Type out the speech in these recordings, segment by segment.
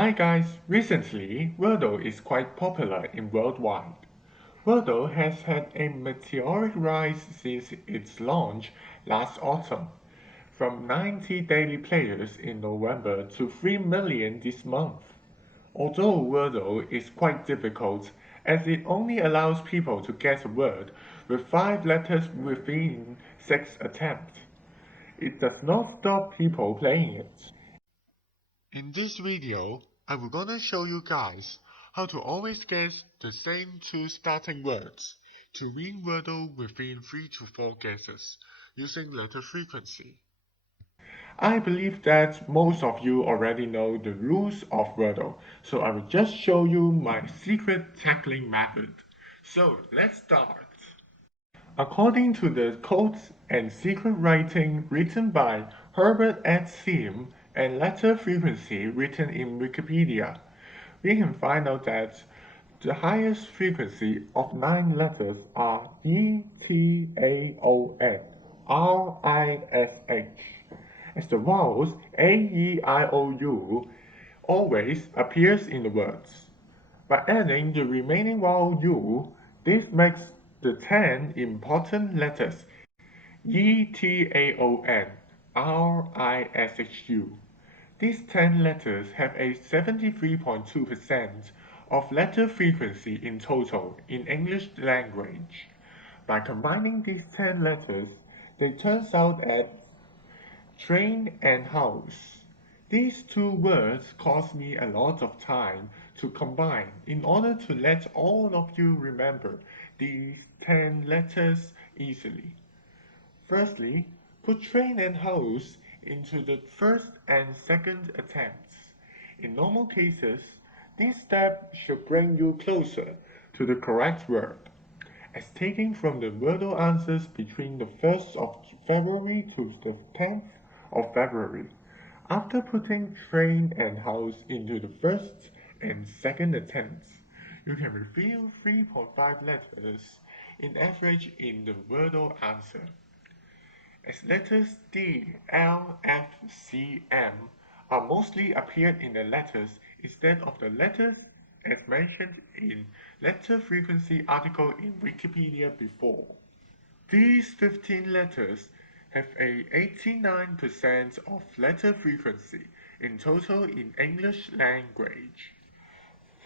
Hi guys, recently Wordle is quite popular in worldwide. Wordle has had a meteoric rise since its launch last autumn, from 90 daily players in November to 3 million this month. Although Wordle is quite difficult, as it only allows people to guess a word with 5 letters within 6 attempts, it does not stop people playing it. In this video, I'm gonna show you guys how to always guess the same two starting words to win Wordle within 3 to 4 guesses using letter frequency. I believe that most of you already know the rules of Wordle, so I will just show you my secret tackling method. So let's start. According to the codes and secret writing written by Herbert at Sim and letter frequency written in Wikipedia, we can find out that the highest frequency of 9 letters are E, T, A, O, N, R, I, S, H, as the vowels A, E, I, O, U always appears in the words. By adding the remaining vowel U, this makes the 10 important letters E, T, A, O, N, R, I, S, H, U. These 10 letters have a 73.2% of letter frequency in total in English language. By combining these 10 letters, they turns out at train and house. These two words cost me a lot of time to combine in order to let all of you remember these 10 letters easily. Firstly, put train and house into the first and second attempts. In normal cases, this step should bring you closer to the correct word, as taking from the Wordle answers between the 1st of February to the 10th of February. After putting train and house into the first and second attempts, you can reveal 3.5 letters in average in the Wordle answer. As letters D, L, F, C, M are mostly appeared in the letters instead of the letters as mentioned in letter frequency article in Wikipedia before. These 15 letters have a 89% of letter frequency in total in English language.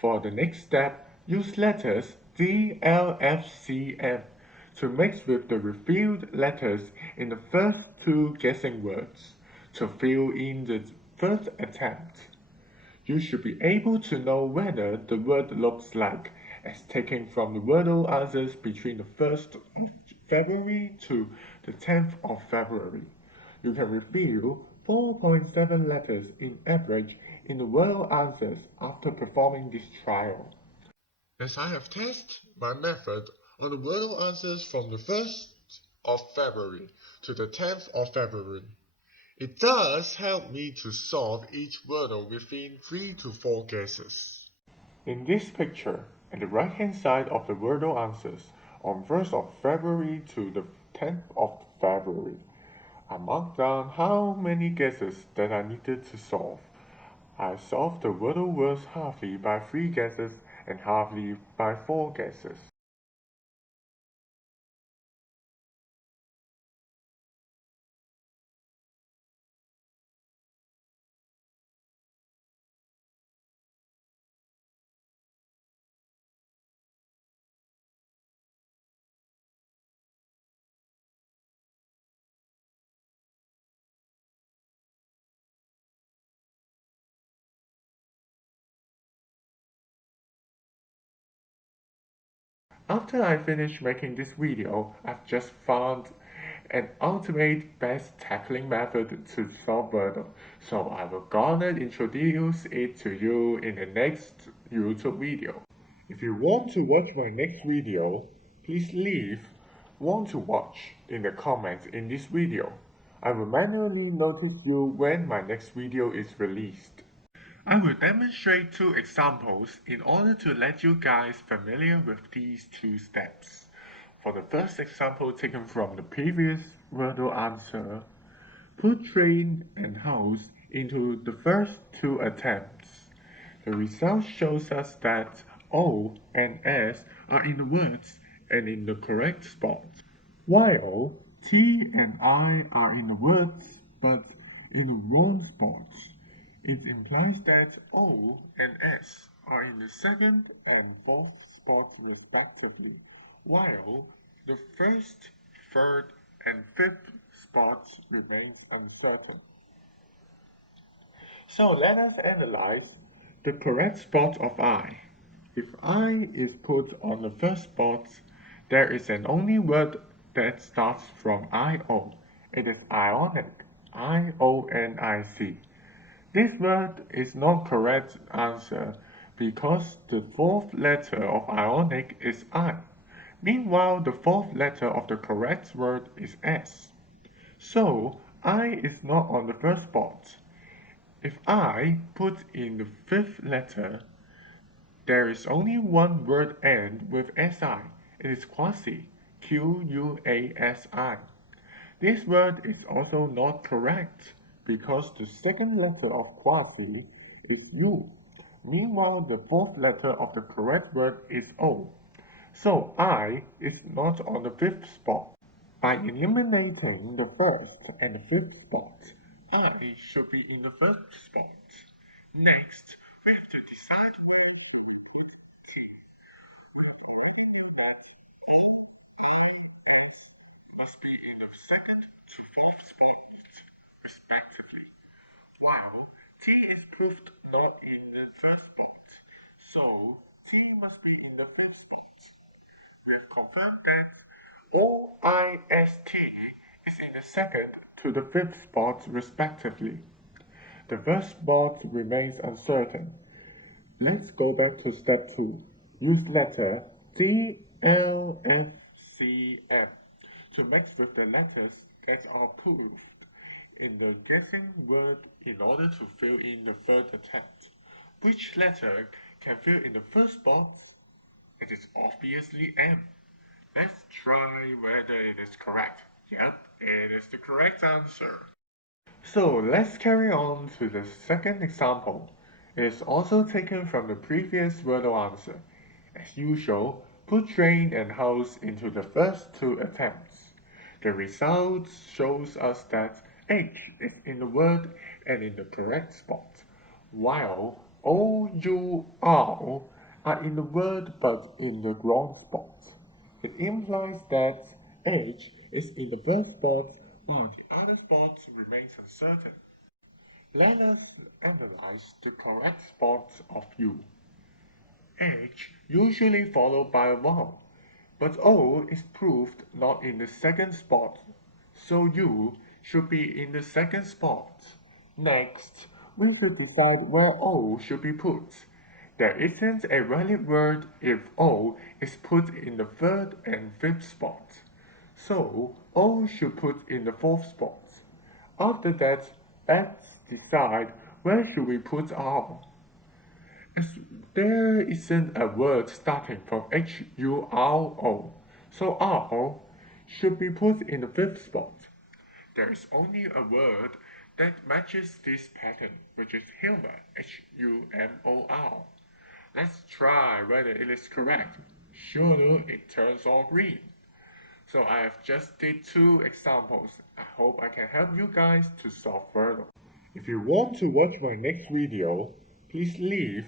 For the next step, use letters D, L, F, C, M to mix with the revealed letters in the first two guessing words to fill in the first attempt. You should be able to know whether the word looks like as taken from the Wordle answers between the 1st of February to the 10th of February. You can reveal 4.7 letters in average in the Wordle answers after performing this trial. As I have tested my method on the Wordle answers from the 1st of February to the 10th of February, it does help me to solve each Wordle within 3 to 4 guesses. In this picture, at the right hand side of the Wordle answers, on 1st of February to the 10th of February, I marked down how many guesses that I needed to solve. I solved the Wordle words halfly by 3 guesses and halfly by 4 guesses. After I finish making this video, I've just found an ultimate best tackling method to solve Wordle, so I will gonna introduce it to you in the next YouTube video. If you want to watch my next video, please leave "want to watch" in the comments in this video. I will manually notice you when my next video is released. I will demonstrate 2 examples in order to let you guys familiar with these 2 steps. For the first example taken from the previous Wordle answer, put train and house into the first 2 attempts. The result shows us that O and S are in the words and in the correct spot, while T and I are in the words but in the wrong spots. It implies that O and S are in the second and fourth spots respectively, while the first, third, and fifth spots remains uncertain. So let us analyze the correct spot of I. If I is put on the first spot, there is an only word that starts from IO. It is ionic, IONIC. This word is not correct answer because the fourth letter of ionic is I. Meanwhile, the fourth letter of the correct word is S. So, I is not on the first spot. If I put in the fifth letter, there is only one word end with SI. It is quasi, QUASI. This word is also not correct because the second letter of quasi is U. Meanwhile, the fourth letter of the correct word is O. So I is not on the fifth spot. By eliminating the first and the fifth spot, I should be in the first spot. Next, we have to decide must be in the second to fourth spot, respectively. While T is proved not in the first spot, so T must be in the fifth spot. We have confirmed that OIST is in the second to the fifth spot, respectively. The first spot remains uncertain. Let's go back to step 2. Use letter D, L, F, C, M to mix with the letters that are proved in the guessing word in order to fill in the third attempt. Which letter can fill in the first box? It is obviously M. Let's try whether it is correct. Yep, it is the correct answer. So let's carry on to the second example. It is also taken from the previous Wordle answer. As usual, put train and house into the first two attempts. The result shows us that H is in the word and in the correct spot, while O, U, R are in the word but in the wrong spot. It implies that H is in the first spot while the other spots remains uncertain. Let us analyze the correct spots of U. H usually followed by a vowel, but O is proved not in the second spot, so U should be in the second spot. Next, we should decide where O should be put. There isn't a valid word if O is put in the third and fifth spot, so O should put in the fourth spot. After that, let's decide where should we put R. As there isn't a word starting from HURO, so R should be put in the fifth spot. There is only a word that matches this pattern, which is humor, HUMOR. Let's try whether it is correct. Sure, it turns all green. So I have just did 2 examples. I hope I can help you guys to solve Wordle. If you want to watch my next video, please leave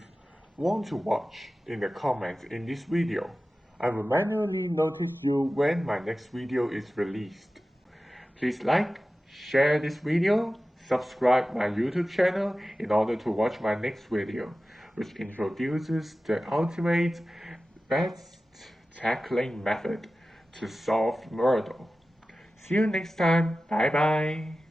want to watch in the comments in this video. I will manually notice you when my next video is released. Please like, share this video, subscribe my YouTube channel in order to watch my next video, which introduces the ultimate best tackling method to solve Wordle. See you next time. Bye bye.